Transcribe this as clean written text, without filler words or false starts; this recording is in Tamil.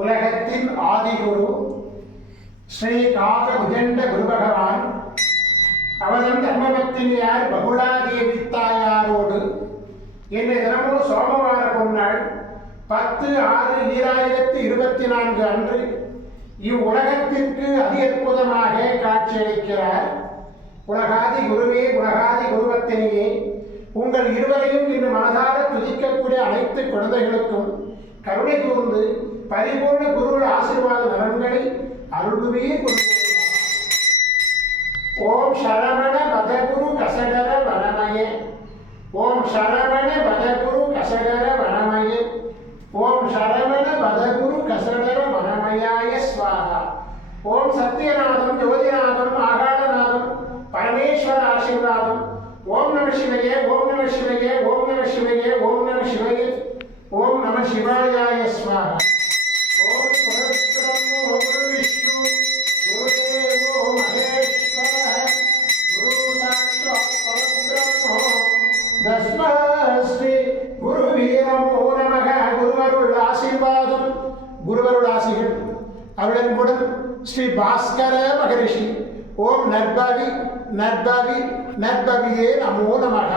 உலகத்தின் ஆதிகுரு ஸ்ரீ காக விஜண்ட குரு பகவான் அவதம் தர்மபத்தினியார் பகுலாதேவி தாயாரோடு இன்றைய தினமும் சோமவார பொன்னாள் 10/6/2024 அன்று இவ்வுலகத்திற்கு அதி அற்புதமாக காட்சியளிக்கிறார். உலகாதி குருவே, உலகாதி குருவத்தினியே, உங்கள் இருவரையும் இன்று மனதார துதிக்கக்கூடிய அனைத்து குழந்தைகளுக்கும் கருணை கூர்ந்து பரிபூர்ண குருவின் ஆசீர்வாத நலன்களை அருள்வே கொண்டு. ஓம் சரவண பதகுரு கசடர வனமயே, ஓம் சரவண பதகுரு கசடர வனமயே, ஓம் சரவண பதகுரு கசடர வனமயாய ஸ்வாஹா. ஓம் சத்யநாதம், ஜோதிநாதம், ஆகாடநாதம், பரமேஸ்வர ஆசீர்வாதம். ஓம் நம சிவயே, ஓம் நம சிவயே, ஓம் நம சிவயே, ஓம் நம சிவயே, ஓம் நம சிவாயாய ஸ்வாஹா. ஓம் பரபிரம்மோ குரு விஷ்ணு குருதேவோ மகேஸ்வரः குரு சாட்சாத் பரபிரம்மோ தஸ்மை ஸ்ரீ குருவே நமோ நமः. குருவருள் ஆசீர்வாதம், குருவருள் ஆசிகள் அவளுடன் ஸ்ரீ பாஸ்கர மகரிஷி. ஓம் நற்பவி நற்பவி நற்பவியே நமோ நமः.